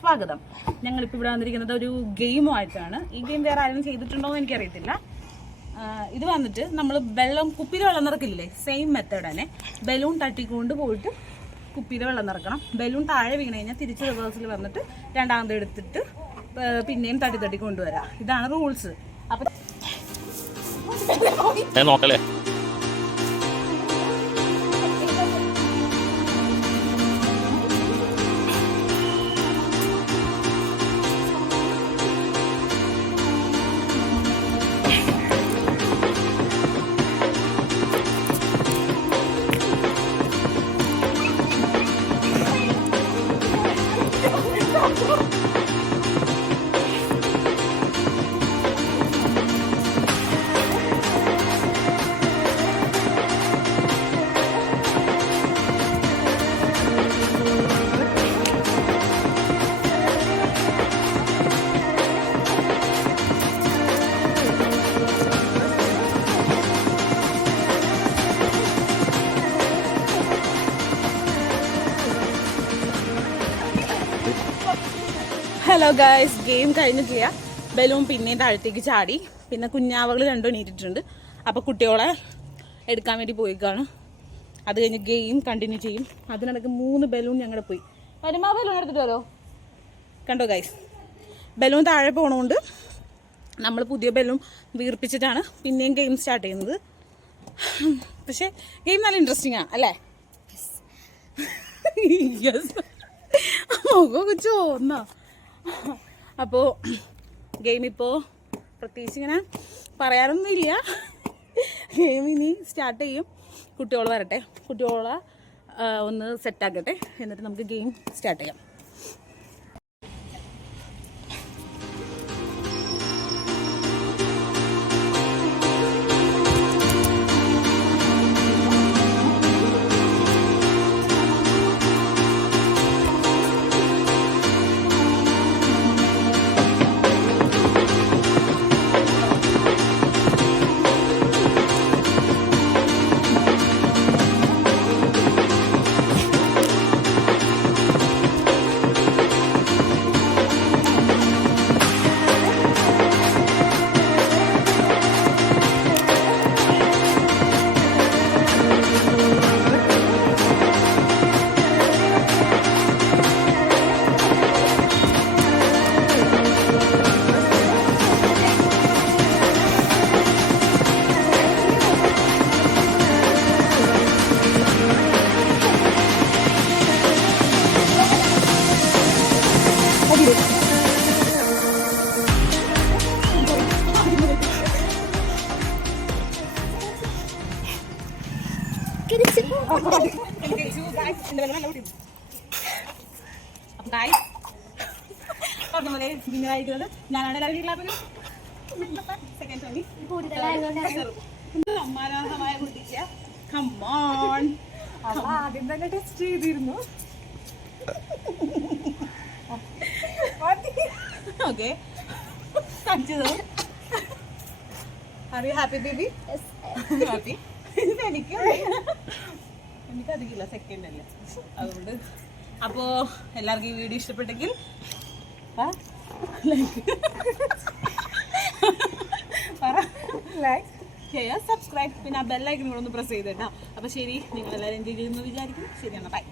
സ്വാഗതം. ഞങ്ങളിപ്പോൾ ഇവിടെ വന്നിരിക്കുന്നത് ഒരു ഗെയിമുമായിട്ടാണ്. ഈ ഗെയിം വേറെ ആരും ചെയ്തിട്ടുണ്ടോ എന്ന് എനിക്കറിയത്തില്ല. ഇത് വന്നിട്ട് നമ്മൾ കുപ്പിയിൽ വെള്ളം നിറക്കില്ലേ, സെയിം മെത്തേഡ് തന്നെ. ബലൂൺ തട്ടിക്കൊണ്ട് പോയിട്ട് കുപ്പിയിൽ വെള്ളം നിറക്കണം. ബലൂൺ താഴെ വീണ് കഴിഞ്ഞാൽ തിരിച്ച് റിവേഴ്സിൽ വന്നിട്ട് രണ്ടാമത് എടുത്തിട്ട് പിന്നെയും തട്ടി കൊണ്ടുവരാം. ഇതാണ് റൂൾസ്. അപ്പം ഹലോ ഗായ്സ്, ഗെയിം കഴിഞ്ഞിട്ടില്ല. ബലൂൺ പിന്നെയും താഴത്തേക്ക് ചാടി. പിന്നെ കുഞ്ഞാവകൾ രണ്ടും എണീറ്റിട്ടുണ്ട്. അപ്പോൾ കുട്ടികളെ എടുക്കാൻ വേണ്ടി പോയിക്കാണ്. അത് കഴിഞ്ഞ് ഗെയിം കണ്ടിന്യൂ ചെയ്യും. അതിനിടയ്ക്ക് 3 ബലൂൺ ഞങ്ങളുടെ പോയി. വരുമ്പോൾ ബലൂൺ എടുത്തിട്ട് വരോ? കണ്ടോ ഗായ്സ്, ബലൂൺ താഴെ പോണതുകൊണ്ട് നമ്മൾ പുതിയ ബലൂൺ വീർപ്പിച്ചിട്ടാണ് പിന്നെയും ഗെയിം സ്റ്റാർട്ട് ചെയ്യുന്നത്. പക്ഷേ ഗെയിം നല്ല ഇൻട്രസ്റ്റിംഗ് ആണ് അല്ലേ? യെസ്, ചോന്നാ. അപ്പോൾ ഗെയിം ഇപ്പോൾ പ്രത്യേകിച്ച് ഇങ്ങനെ പറയാനൊന്നുമില്ല. ഗെയിം ഇനി സ്റ്റാർട്ട് ചെയ്യും. കുട്ടികൾ വരട്ടെ, കുട്ടികളെ ഒന്ന് സെറ്റാക്കട്ടെ, എന്നിട്ട് നമുക്ക് ഗെയിം സ്റ്റാർട്ട് ചെയ്യാം. സമ്മാനാർഹമായ കുട്ടിക്ക് ആദ്യം തന്നെ ടെസ്റ്റ് ചെയ്തിരുന്നു. Okay, happy baby? ഹാപ്പി. എനിക്കധികമില്ല, സെക്കൻഡ് അല്ലേ, അതുകൊണ്ട്. അപ്പോൾ എല്ലാവർക്കും ഈ വീഡിയോ ഇഷ്ടപ്പെട്ടെങ്കിൽ ലൈക്ക് ചെയ്യുക, സബ്സ്ക്രൈബ്, പിന്നെ ആ ബെല്ലൈക്കൻ കൂടെ ഒന്ന് പ്രസ് ചെയ്തേട്ടാ. അപ്പോൾ ശരി, നിങ്ങളെല്ലാവരും എൻജോയ് ചെയ്യുമെന്ന് വിചാരിക്കും. ശരിയാണ്, ബൈ.